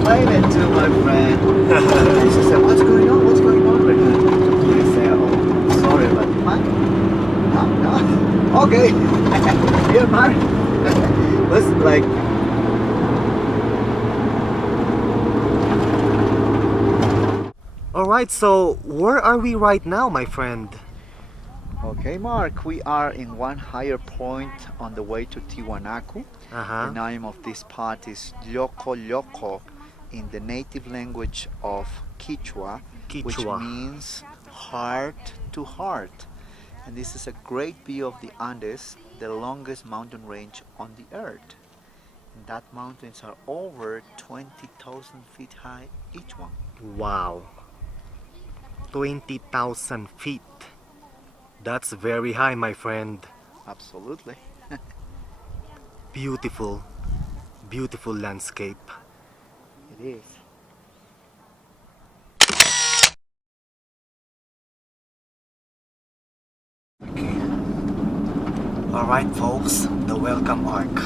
explain it to my friend. And she said, what's going on? What's going on with her? I said, oh, sorry, but Mark? No. Okay. Here, Mark. Was like, Alright, so where are we right now, my friend? okay, Mark, we are in one higher point on the way to Tiwanaku. The name of this part is Yoko Yoko in the native language of Quechua, which means heart to heart. And this is a great view of the Andes, the longest mountain range on the earth. And that mountains are over 20,000 feet high, each one. Wow. 20,000 feet. That's very high, my friend. Absolutely. Beautiful, beautiful landscape. It is. Alright folks, the welcome arc.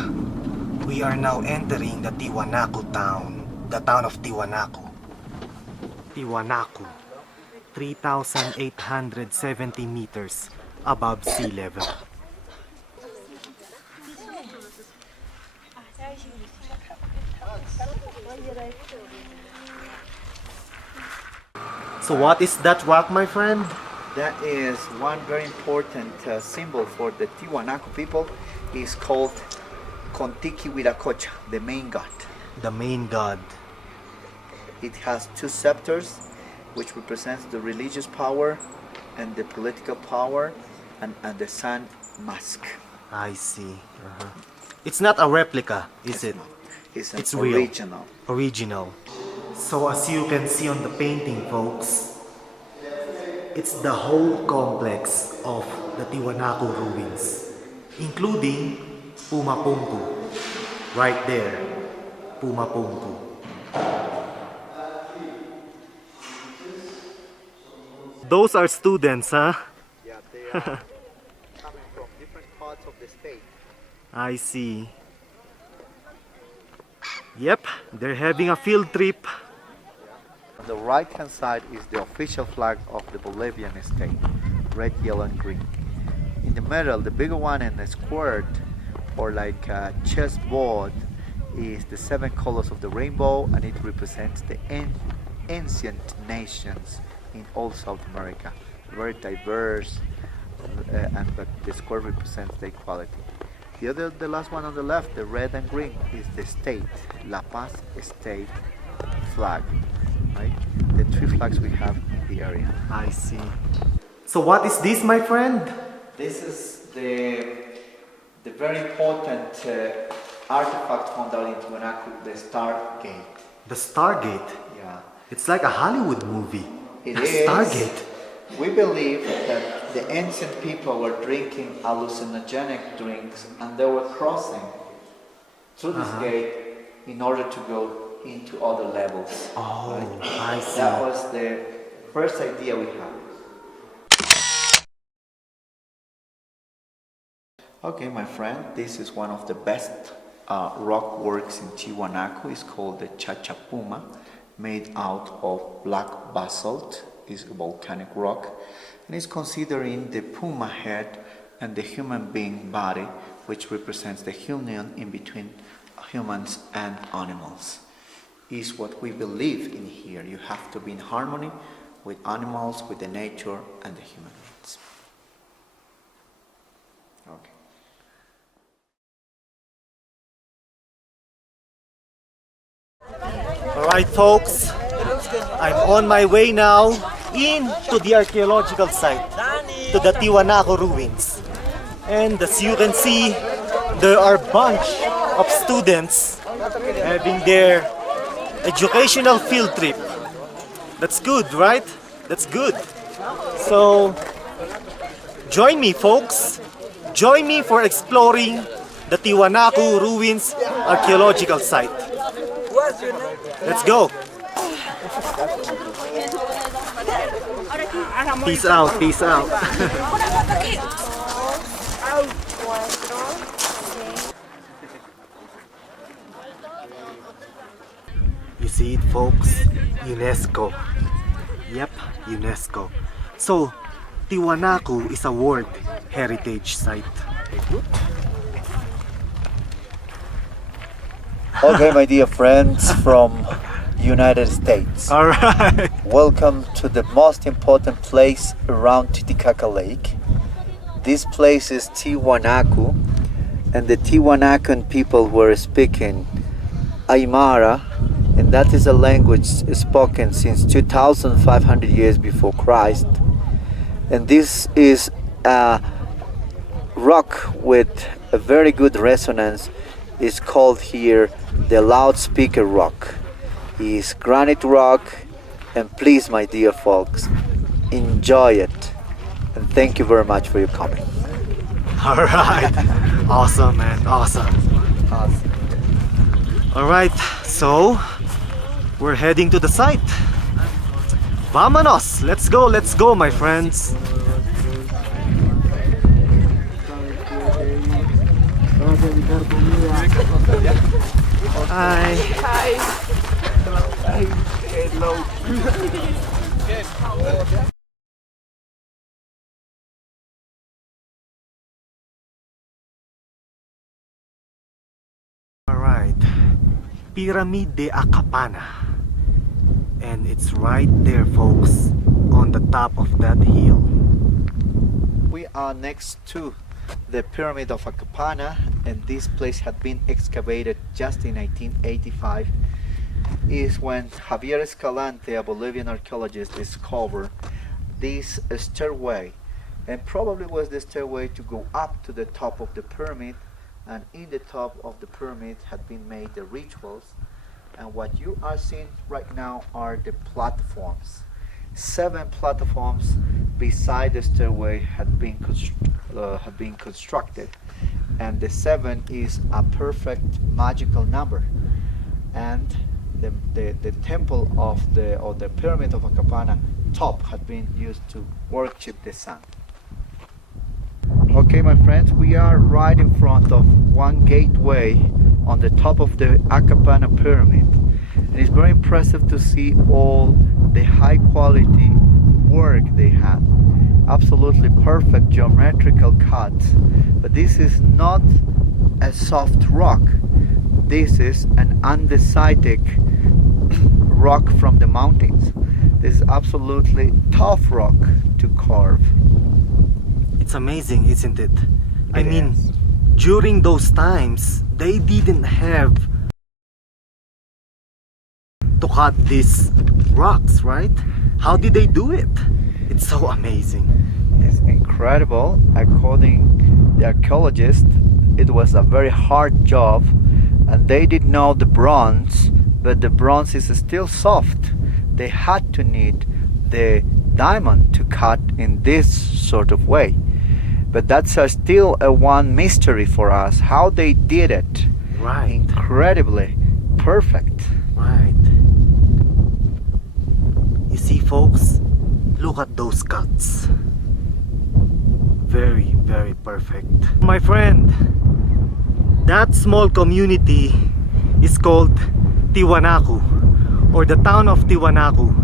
We are now entering the Tiwanaku town. The town of Tiwanaku. Tiwanaku, 3,870 meters above sea level. So what is that rock, my friend? That is one very important symbol for the Tiwanaku people. Is called Kontiki Wiracocha, the main god. The main god. It has two scepters, which represents the religious power and the political power, and the sun mask. I see. It's not a replica, is it? It's real. original. Original. So as you can see on the painting, folks, it's the whole complex of the Tiwanaku ruins, including Pumapungku. Right there, Pumapungku. Those are students, huh? Yeah, they are coming from different parts of the state. I see. Yep, they're having a field trip. On the right hand side is the official flag of the Bolivian state, red, yellow and green. In the middle, the bigger one in the squared, or like a chessboard, is the 7 colors of the rainbow, and it represents the ancient nations in all South America. Very diverse, but the square represents the equality. The last one on the left, the red and green, is the state, La Paz state flag. Right? The 3 flags we have in the area. I see. So what is this, my friend? This is the very important artifact found out in Tiwanaku, the Stargate. The Stargate? Yeah. It's like a Hollywood movie. It a is. Stargate. We believe that the ancient people were drinking hallucinogenic drinks and they were crossing through this gate in order to go into other levels. Oh, right? I see. That was the first idea we had. Okay, my friend, this is one of the best rock works in Tiwanaku. It's called the Chachapuma, made out of black basalt. It's a volcanic rock, and it's considering the puma head and the human being body, which represents the union in between humans and animals. Is what we believe in here. You have to be in harmony with animals, with the nature and the human beings. Okay. Alright folks, I'm on my way now into the archaeological site, to the Tiwanaku ruins. And as you can see, there are a bunch of students having their educational field trip. That's good, right? That's good. So, join me folks. Join me for exploring the Tiwanaku ruins archaeological site. Let's go. Peace out, peace out. You see it, folks? UNESCO. Yep, UNESCO. So, Tiwanaku is a World Heritage Site. Okay, my dear friends from United States. Alright. Welcome to the most important place around Titicaca Lake. This place is Tiwanaku, and the Tiwanakan people were speaking Aymara, and that is a language spoken since 2,500 years before Christ. And this is a rock with a very good resonance. It's called here the loudspeaker rock. It's granite rock, and please, my dear folks, enjoy it. And thank you very much for your coming. Alright. Awesome, man. Awesome. Alright, so we're heading to the site. Vámonos! Let's go, my friends. Hi. Hello. Alright, Pyramid de Akapana, and it's right there, folks, on the top of that hill. We are next to the Pyramid of Akapana, and this place had been excavated just in 1985. Is when Javier Escalante, a Bolivian archaeologist, discovered this stairway, and probably was the stairway to go up to the top of the pyramid. And in the top of the pyramid had been made the rituals, and what you are seeing right now are the platforms. 7 platforms beside the stairway had been constructed, and the 7 is a perfect magical number. And the temple of the pyramid of Akapana top had been used to worship the sun. Okay, my friends, we are right in front of one gateway on the top of the Akapana pyramid, and it's very impressive to see all the high quality work they have. Absolutely perfect geometrical cuts, but this is not a soft rock. This is an andesitic rock from the mountains. This is absolutely tough rock to carve. It's amazing, isn't it? I mean, during those times, they didn't have to cut these rocks, right? How did they do it? It's so amazing. It's incredible. According to the archaeologists, it was a very hard job, and they didn't know the bronze, but the bronze is still soft. They had to need the diamond to cut in this sort of way. But that's still a one mystery for us, how they did it. Right. Incredibly perfect. Right. You see, folks, look at those cuts. Very, very perfect. My friend, that small community is called Tiwanaku, or the town of Tiwanaku.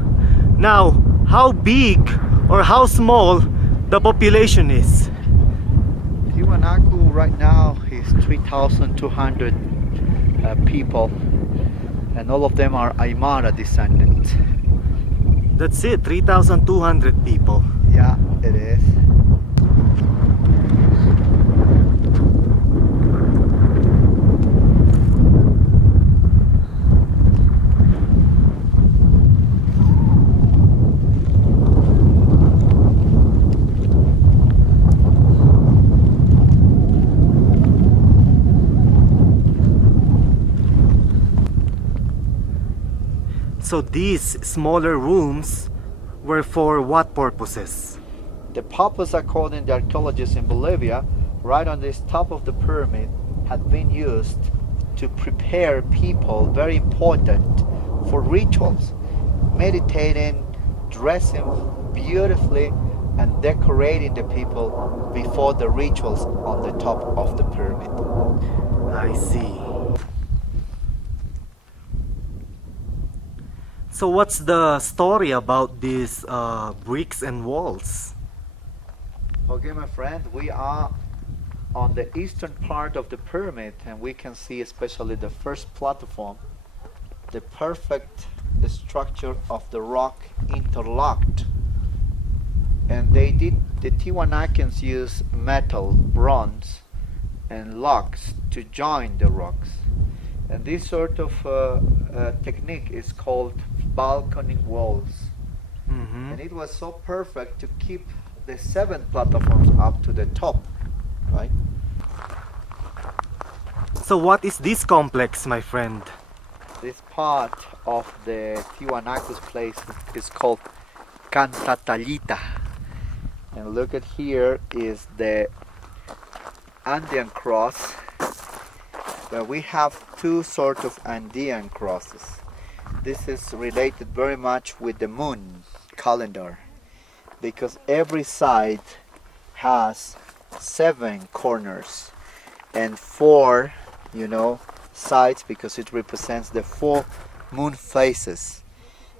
Now, how big or how small the population is? Tiwanaku right now is 3,200 people, and all of them are Aymara descendants. That's it, 3,200 people. Yeah, it is. So these smaller rooms were for what purposes? The purpose, according to archaeologists in Bolivia, right on this top of the pyramid, had been used to prepare people, very important, for rituals, meditating, dressing beautifully, and decorating the people before the rituals on the top of the pyramid. I see. So what's the story about these bricks and walls? Okay, my friend, we are on the eastern part of the pyramid, and we can see especially the first platform, the perfect structure of the rock interlocked. And the Tiwanakans use metal, bronze, and locks to join the rocks. And this sort of technique is called balcony walls. Mm-hmm. And it was so perfect to keep the 7 platforms up to the top, right? So what is this complex, my friend? This part of the Tiwanaku's place is called Cantatalita. And look at here is the Andean cross, where we have 2 sort of Andean crosses. This is related very much with the moon calendar, because every side has 7 corners and 4, sides, because it represents the 4 moon phases.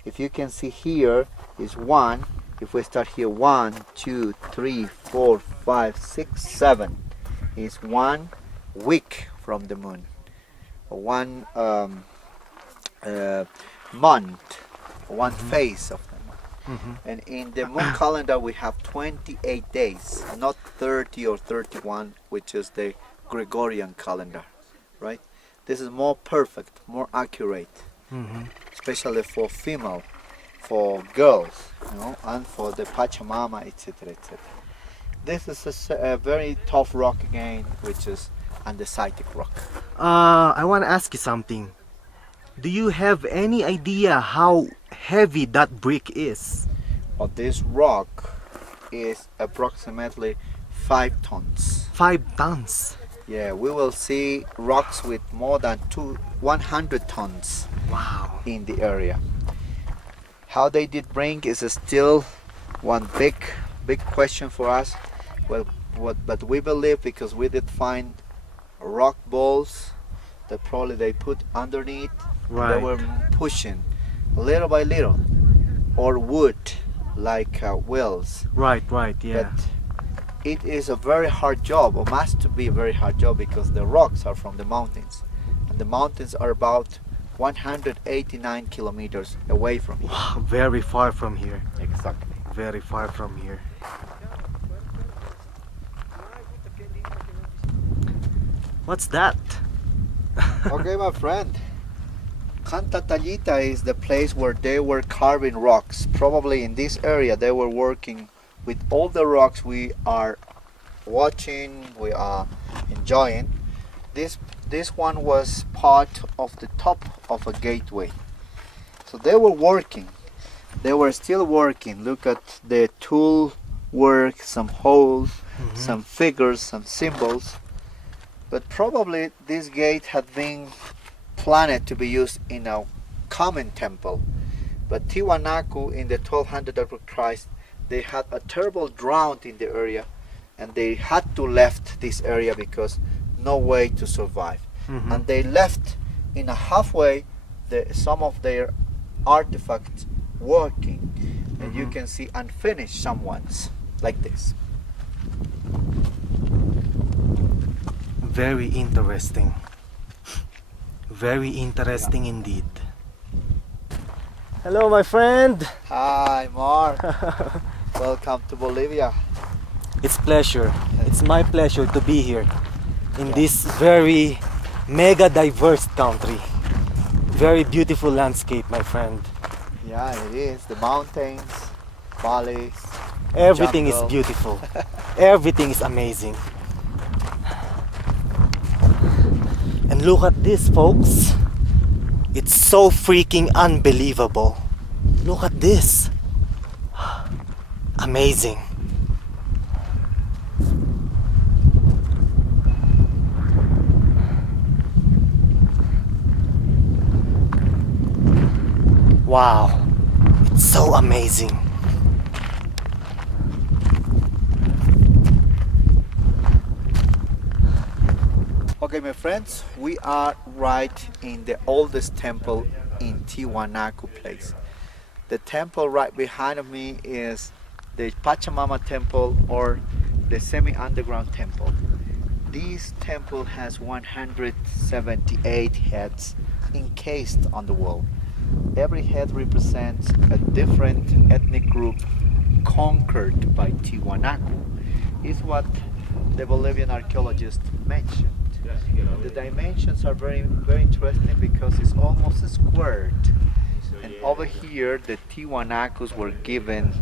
If you can see here is 1. If we start here, 1, 2, 3, 4, 5, 6, 7 is 1 week from the moon, 1 month, 1 phase of the month. Mm-hmm. And in the moon calendar we have 28 days, not 30 or 31, which is the Gregorian calendar, right? This is more perfect, more accurate, Mm-hmm. especially for female, for girls, and for the Pachamama, etc., etc. This is a very tough rock again, which is andesitic rock. I want to ask you something. Do you have any idea how heavy that brick is? But this rock is approximately 5 tons. 5 tons. Yeah, we will see rocks with more than 100 tons Wow. in the area. How they did bring is still one big question for us. Well, but we believe, because we did find rock balls that probably they put underneath. Right. They were pushing little by little, or wood like wheels. Right, yeah. But it is a very hard job, or must be a very hard job, because the rocks are from the mountains, and the mountains are about 189 kilometers away from here. Wow, very far from here. Exactly. Very far from here. What's that? Okay, my friend. Cantatalita is the place where they were carving rocks. Probably in this area they were working with all the rocks we are watching, we are enjoying. This one was part of the top of a gateway. So they were working. They were still working. Look at the tool work, some holes, some figures, some symbols. But probably this gate had been planned to be used in a common temple. But Tiwanaku in the 1200 after Christ, they had a terrible drought in the area, and they had to left this area because no way to survive. Mhm. And they left in a halfway some of their artifacts working, and you can see unfinished some ones like this. Very interesting. Very interesting indeed. Hello, my friend. Hi, Mark. Welcome to Bolivia. It's pleasure. It's my pleasure to be here in this very mega diverse country. Very beautiful landscape, my friend. Yeah, it is. The mountains, valleys. Everything jungle. is beautiful. Everything is amazing. And look at this, folks. It's so freaking unbelievable. Look at this. Amazing. Wow. It's so amazing. Okay, my friends, we are right in the oldest temple in Tiwanaku place. The temple right behind of me is the Pachamama temple or the semi-underground temple. This temple has 178 heads encased on the wall. Every head represents a different ethnic group conquered by Tiwanaku, is what the Bolivian archaeologists mentioned. The dimensions are very interesting because it's almost squared. And over here, the Tiwanakus were given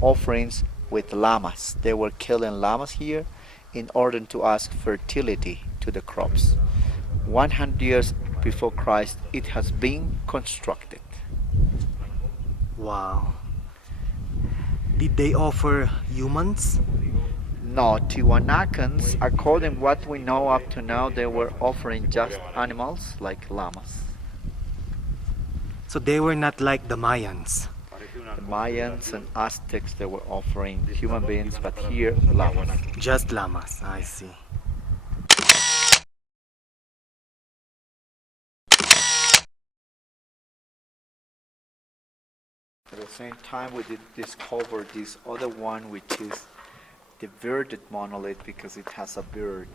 offerings with llamas. They were killing llamas here in order to ask fertility to the crops. 100 years before Christ, it has been constructed. Wow. Did they offer humans? No, Tiwanakans, according what we know up to now, they were offering just animals like llamas. So they were not like the Mayans. The Mayans and Aztecs, they were offering human beings, but here, llamas. Just llamas, I see. At the same time, we did discover this other one, which is the bearded monolith, because it has a beard.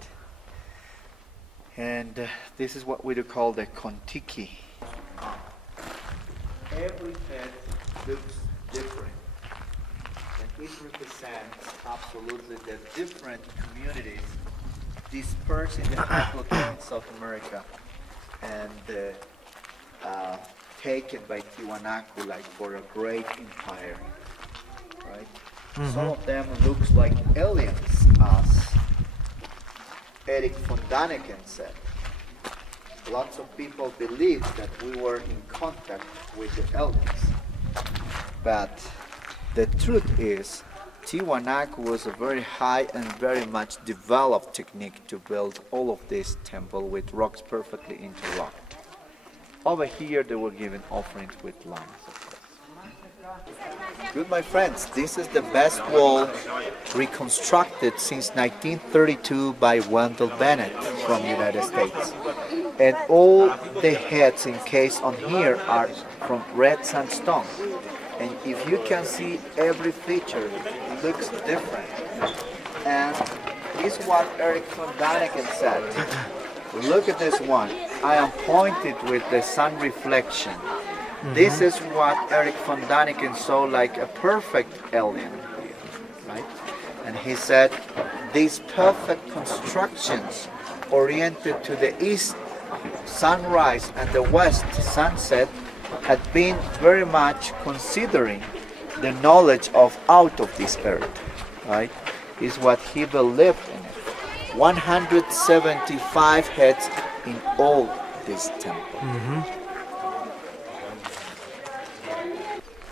And this is what we do call the Kontiki. Every head looks different, and it represents absolutely the different communities dispersed in the high plateau in South America and taken by Tiwanaku like for a great empire, right? Some of them looks like aliens, as Eric von Daniken said. Lots of people believe that we were in contact with the aliens. But the truth is, Tiwanaku was a very high and very much developed technique to build all of this temple with rocks perfectly interlocked. Over here they were given offerings with llamas, of course. Good, my friends, this is the best wall reconstructed since 1932 by Wendell Bennett from the United States. And all the heads encased on here are from red sandstone. And if you can see, every feature looks different. And this is what Eric von Daniken said. Look at this one. I am pointed with the sun reflection. This is what Eric von Daniken saw like a perfect alien, right? And he said these perfect constructions oriented to the east sunrise and the west sunset had been very much considering the knowledge of out of this earth, right? Is what he believed in it. 175 heads in all this temple.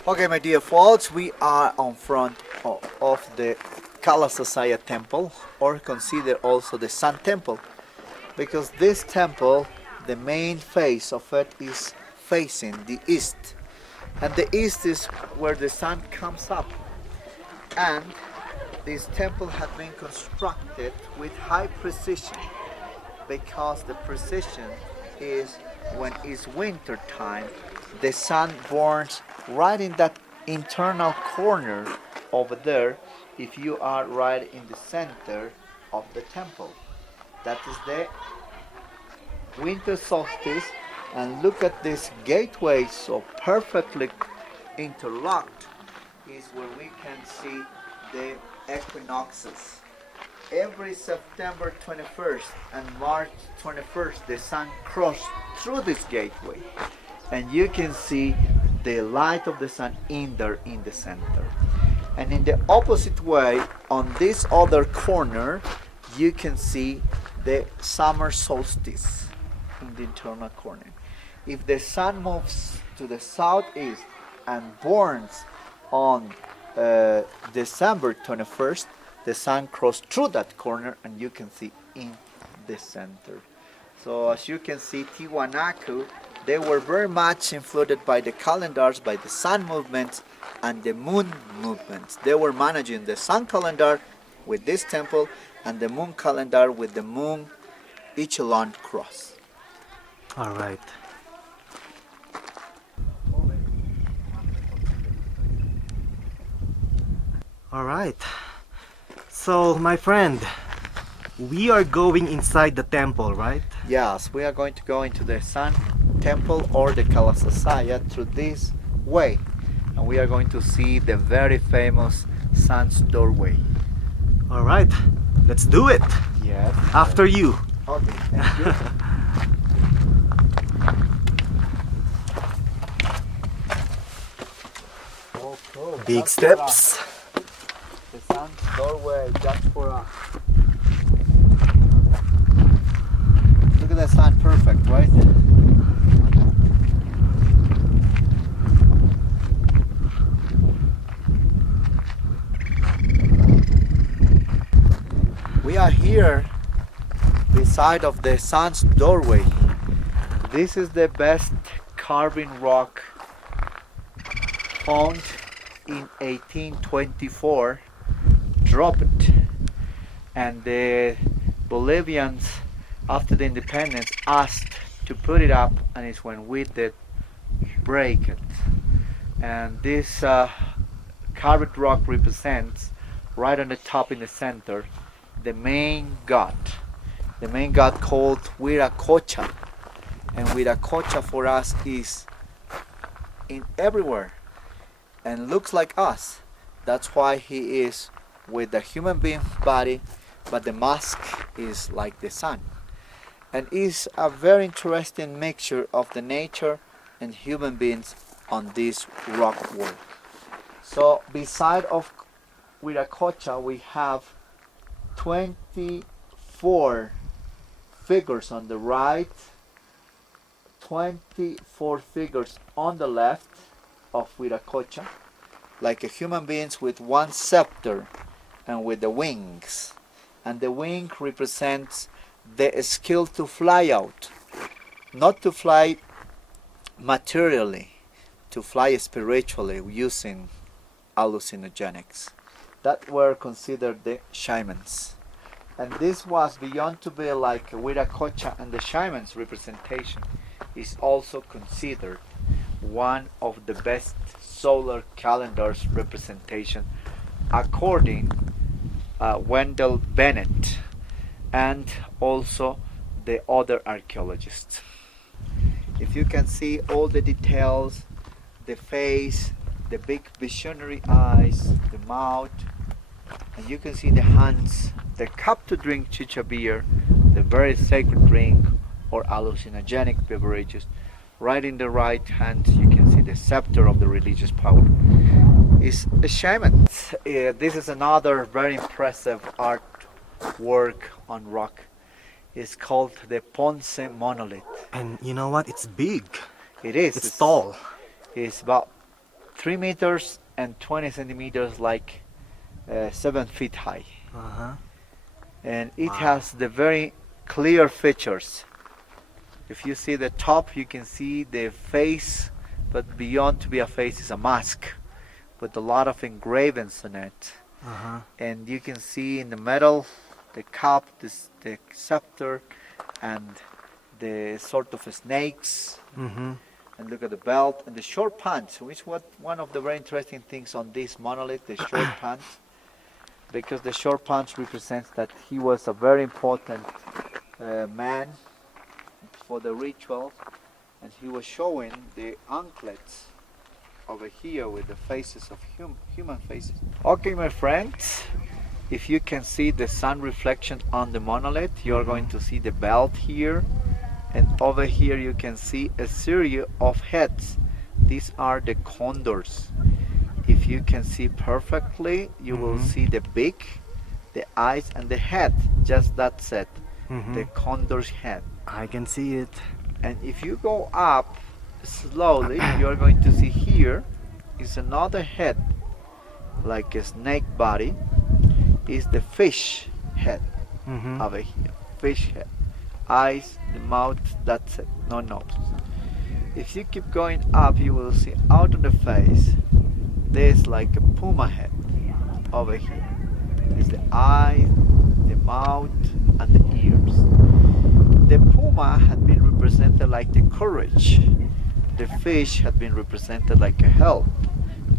Okay, my dear folks, we are on front of the Kalasasaya temple, or consider also the Sun Temple, because this temple, the main face of it is facing the east, and the east is where the sun comes up. And this temple had been constructed with high precision, because the precision is when it's winter time, the sun burns right in that internal corner over there, if you are right in the center of the temple. That is the winter solstice. And look at this gateway, so perfectly interlocked, is where we can see the equinoxes. Every September 21st and March 21st, the sun crosses through this gateway, and you can see the light of the sun in there in the center. And in the opposite way, on this other corner, you can see the summer solstice in the internal corner. If the sun moves to the southeast and burns on December 21st, the sun crosses through that corner and you can see in the center. So as you can see, Tiwanaku, they were very much influenced by the calendars, by the sun movements and the moon movements. They were managing the sun calendar with this temple and the moon calendar with the moon echelon cross. All right. All right. So, my friend, we are going inside the temple, right? Yes, we are going to go into the Sun Temple or the Kalasasaya through this way. And we are going to see the very famous Sun's doorway. All right. Let's do it. Yes. After you. Okay, thank you. Okay, Big just for us. steps. The Sun's doorway just for us. Look at the sun, perfect, right? We are here beside of the sun's doorway. This is the best carving rock found in 1824, dropped, and the Bolivians after the independence asked to put it up, and it's when we did break it. And this carved rock represents right on the top in the center the main god called Viracocha. And Viracocha for us is in everywhere and looks like us. That's why he is with the human being body, but the mask is like the sun. And is a very interesting mixture of the nature and human beings on this rock work. So beside of Viracocha we have 24 figures on the right, 24 figures on the left of Viracocha, like a human beings with one scepter and with the wings. And the wing represents the skill to fly out, not to fly materially, to fly spiritually using hallucinogenics. That were considered the shamans. And this was beyond to be like Viracocha and the shamans representation is also considered one of the best solar calendars representation according Wendell Bennett and also the other archaeologists. If you can see all the details, the face, the big visionary eyes, the mouth, and you can see the hands, the cup to drink chicha beer, the very sacred drink or hallucinogenic beverages. Right in the right hand you can see the scepter of the religious power. Is a shaman. This is another very impressive artwork on rock. It's called the Ponce monolith. And you know what? It's big. It is. It's tall. It's about 3 meters and 20 centimeters, like 7 feet high. Uh-huh. And it Wow. has the very clear features. If you see the top, you can see the face, but beyond to be a face is a mask with a lot of engravings on it. Uh-huh. And you can see in the middle the cup, the scepter, and the sort of snakes. Mm-hmm. And look at the belt and the short pants, which was one of the very interesting things on this monolith, the short pants, because the short pants represents that he was a very important man for the ritual, and he was showing the anklets over here with the faces of human faces. Okay, my friends, if you can see the sun reflection on the monolith, you are going to see the belt here, and over here you can see a series of heads. These are the condors. If you can see perfectly, you will see the beak, the eyes, and the head. Just that's it. The condor's head. I can see it. And if you go up slowly, you are going to see here is another head, like a snake body. Is the fish head over here. Fish head. Eyes, the mouth, that's it. No nose. If you keep going up, you will see out of the face, there's like a puma head over here. There's the eye, the mouth, and the ears. The puma had been represented like the courage. The fish had been represented like a health.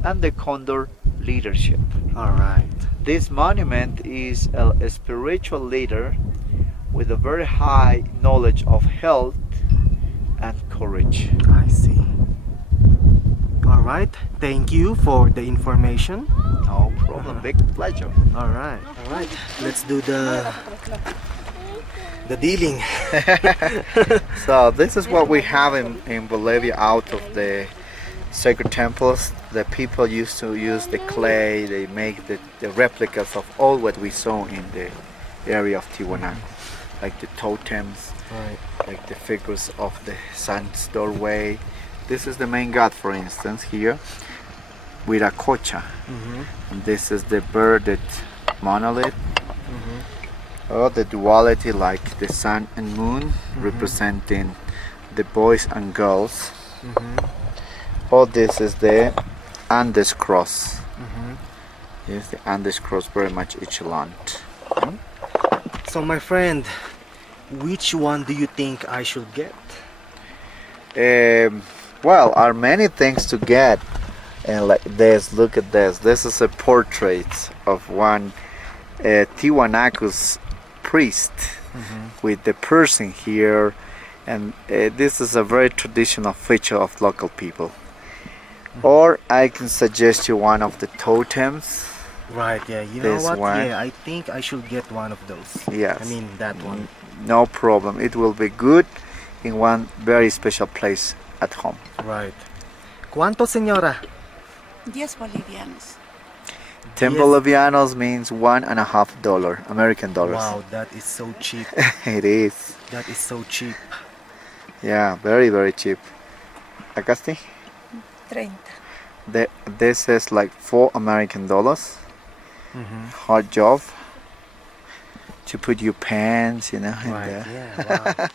And the condor, leadership. All right. This monument is a spiritual leader with a very high knowledge of health and courage. I see. All right. Thank you for the information. No problem, big pleasure. All right. All right. Let's do the dealing. So this is what we have in Bolivia out of the sacred temples. The people used to use the clay, they make the replicas of all what we saw in the area of Tiwanaku, like the totems, Right. like the figures of the sun's doorway. This is the main god, for instance, here, with a kocha. And this is the birded monolith. Oh, the duality, like the sun and moon, representing the boys and girls. Oh, this is the Andes cross. Yes, the Andes cross, very much echelant. So, my friend, which one do you think I should get? Well, are many things to get, and like this, look at this. This is a portrait of one Tiwanaku's priest with the piercing here, and this is a very traditional feature of local people. Or I can suggest you one of the totems. Right, yeah. You know This what? one. Yeah, I think I should get one of those. Yes. I mean, that one. No problem. It will be good in one very special place at home. Right. ¿Cuánto, señora? 10 bolivianos. 10 Yes. Bolivianos means $1.50 American dollars. Wow, that is so cheap. It is. That is so cheap. Yeah, very, very cheap. Acasti? 30. This is like $4 American dollars. Hard job to put your pants, in Right, there. yeah, wow.